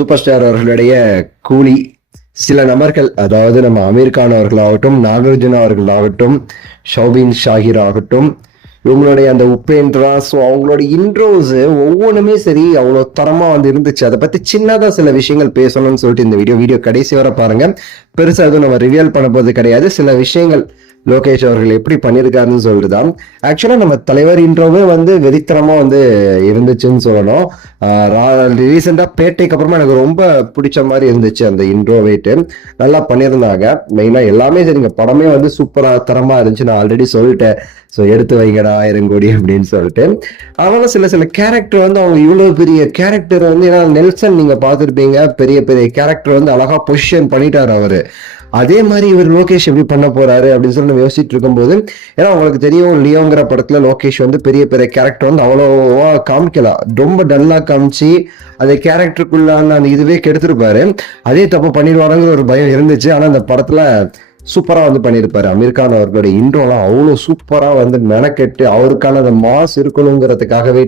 Super star அவர்களுடைய கூலி சில நபர்கள், அதாவது நம்ம அமீர் கான் அவர்களாகட்டும், நாகார்ஜுனா அவர்களாகட்டும், ஷௌபின் ஷாகிர் ஆகட்டும், இவங்களுடைய அந்த உபேந்திரா, ஸோ அவங்களோட இன்ட்ரோஸ் ஒவ்வொன்றுமே சரி அவ்வளோ தரமா வந்து இருந்துச்சு. அதை பத்தி சின்னதா சில விஷயங்கள் பேசணும்னு சொல்லிட்டு இந்த வீடியோ கடைசி வரை பாருங்க. பெருசா எதுவும் நம்ம ரிவியல் பண்ண போது கிடையாது. சில விஷயங்கள் லோகேஷ் அவர்கள் எப்படி பண்ணியிருக்காருன்னு சொல்லிட்டுதான். ஆக்சுவலா நம்ம தலைவர் இன்ட்ரோவே வந்து வெறித்தனமா வந்து இருந்துச்சுன்னு சொல்லணும். ரீசெண்டா பேட்டைக்கு அப்புறமா எனக்கு ரொம்ப பிடிச்ச மாதிரி இருந்துச்சு அந்த இன்ட்ரோவேட்டு. நல்லா பண்ணியிருந்தாங்க. மெயினா எல்லாமே சரிங்க, படமே வந்து சூப்பரா தரமா இருந்துச்சு. நான் ஆல்ரெடி சொல்லிட்டேன், ஸோ எடுத்து வைங்கடா 1000 கோடி அப்படின்னு சொல்லிட்டு. அதனால சில கேரக்டர் வந்து அவங்க இவ்வளவு பெரிய கேரக்டர் வந்து, ஏன்னா நெல்சன் நீங்க பார்த்துருப்பீங்க, பெரிய பெரிய கேரக்டர் வந்து அழகா பொசிஷன் பண்ணிட்டாரு அவரு. அதே மாதிரி இவர் லோகேஷ் எப்படி பண்ண போறாரு அப்படின்னு சொல்லி நம்ம யோசிச்சுட்டு இருக்கும்போது, ஏன்னா உங்களுக்கு தெரியும் லியோங்கிற படத்துல லோகேஷ் வந்து பெரிய பெரிய கேரக்டர் வந்து அவ்வளோவா காமிக்கலாம், ரொம்ப டல்லா காமிச்சு அந்த கேரக்டருக்குள்ளான அந்த இதுவே கெடுத்திருப்பாரு. அதே தப்பு பண்ணிடுவாருங்கிற ஒரு பயம் இருந்துச்சு. ஆனா அந்த படத்துல சூப்பரா வந்து பண்ணியிருப்பாரு. அமீர் கான் அவர்களுடைய இன்ட்ரோலாம் அவ்வளோ சூப்பரா வந்து மெனக்கெட்டு அவருக்கான அந்த மாஸ் இருக்கணுங்கிறதுக்காகவே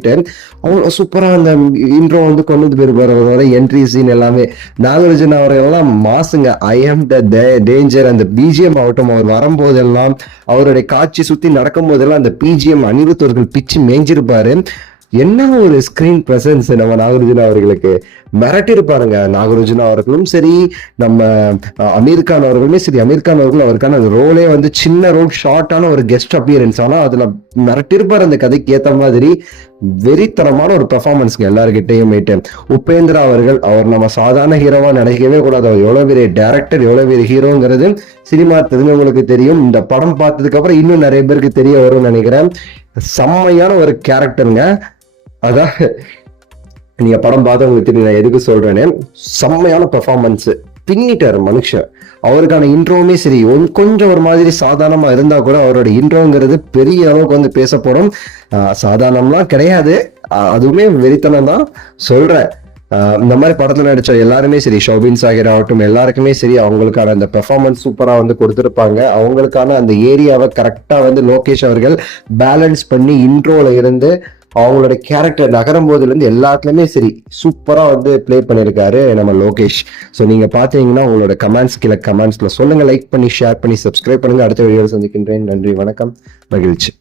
அவ்வளோ சூப்பரா அந்த இன்ட்ரோ வந்து கொண்டு வந்து போயிருப்பாரு. அவரோட என்ட்ரி சீன் எல்லாமே நாகார்ஜுனா அவர்கள் எல்லாம் மாசுங்க. ஐ ஆம் த டேஞ்சர் அந்த பிஜிஎம் ஆகட்டும், அவர் வரும்போதெல்லாம் அவருடைய காட்சி சுத்தி நடக்கும் போதெல்லாம் அந்த பிஜிஎம் அனிருத் அவர்கள் பிச்சு மேய்ஞ்சிருப்பாரு. என்ன ஒரு ஸ்கிரீன் பிரசன்ஸ் நம்ம நாகார்ஜுனா அவர்களுக்கு, மிரட்டிருப்பாருங்க. நாகார்ஜுனா அவர்களும் சரி, நம்ம அமீர் கான் அவர்களுமே சரி. அமீர் கான் அவர்கள் அவருக்கான ரோலே வந்து சின்ன ரோல், ஷார்ட்டான ஒரு கெஸ்ட் அப்பியரன்ஸ், ஆனா அதுல மிரட்டிருப்பாரு அந்த கதைக்கு ஏத்த மாதிரி. வெறித்தனமான ஒரு பெர்ஃபார்மன்ஸ்ங்க எல்லாருக்கிட்டையும். உபேந்திரா அவர்கள், அவர் நம்ம சாதாரண ஹீரோவா நினைக்கவே கூடாது. அவர் எவ்வளவு பெரிய டேரக்டர், எவ்வளவு பெரிய ஹீரோங்கிறது சினிமா தெரிஞ்சவங்களுக்கு தெரியும். இந்த படம் பார்த்ததுக்கு அப்புறம் இன்னும் நிறைய பேருக்கு தெரிய வரும்னு நினைக்கிறேன். செம்மையான ஒரு கேரக்டருங்க. அதான் நீங்க படம் பார்த்தவங்களுக்கு தெரியும் நான் எதுக்கு சொல்றேன்னு. செம்மையான பெர்ஃபார்மன்ஸ் பின்னிட்டாரு மனுஷன். அவருக்கான இன்ட்ரோவுமே சரி, கொஞ்சம் ஒரு மாதிரி சாதாரணமா இருந்தா கூட அவரோட இன்ட்ரோங்கிறது பெரிய அளவுக்கு வந்து பேசப்படும். சாதாரணம்லாம் கிடையாது, அதுவுமே வெறித்தனம் தான் சொல்றேன். இந்த மாதிரி படத்துல நடிச்ச எல்லாருமே சரி, ஷௌபின் ஷாகிர் ஆகட்டும், எல்லாருக்குமே சரி அவங்களுக்கான அந்த பெர்ஃபார்மன்ஸ் சூப்பரா வந்து கொடுத்துருப்பாங்க. அவங்களுக்கான அந்த ஏரியாவை கரெக்டா வந்து லோகேஷ் அவர்கள் பேலன்ஸ் பண்ணி இன்ட்ரோல இருந்து அவங்களோட கேரக்டர் நகரும் போதுல இருந்து எல்லாத்துலயுமே சரி சூப்பரா வந்து பிளே பண்ணிருக்காரு நம்ம லோகேஷ். ஸோ நீங்க பாத்தீங்கன்னா உங்களோட கமெண்ட்ஸ்ல சொல்லுங்க, லைக் பண்ணி ஷேர் பண்ணி சப்ஸ்கிரைப் பண்ணுங்க. அடுத்த வீடியோவில் சந்திக்கின்றேன். நன்றி, வணக்கம், மகிழ்ச்சி.